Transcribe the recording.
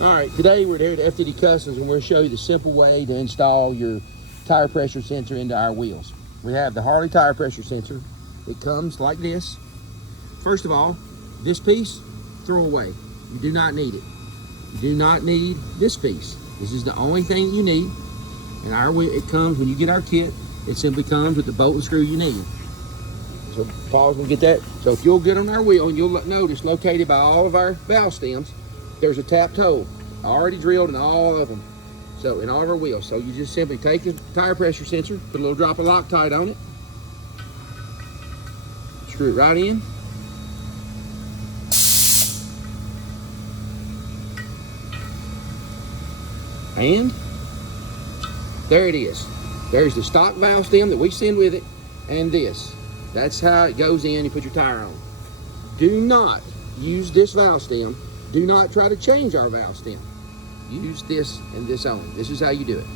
All right, today we're here at FTD Customs and we're going to show you the simple way to install your tire pressure sensor into our wheels. We have the Harley Tire Pressure Sensor. It comes like this. First of all, this piece, throw away. You do not need it. You do not need this piece. This is the only thing that you need. And it comes, when you get our kit, it simply comes with the bolt and screw you need. So Paul's gonna get that. So if you'll get on our wheel, and you'll notice located by all of our valve stems, there's a tapped hole already drilled in all of them. So in all of our wheels. So you just simply take the tire pressure sensor, put a little drop of Loctite on it, screw it right in. And there it is. There's the stock valve stem that we send with it, and this. That's how it goes in. You put your tire on. Do not use this valve stem. Do not try to change our valve stem. Use this and this only. This is how you do it.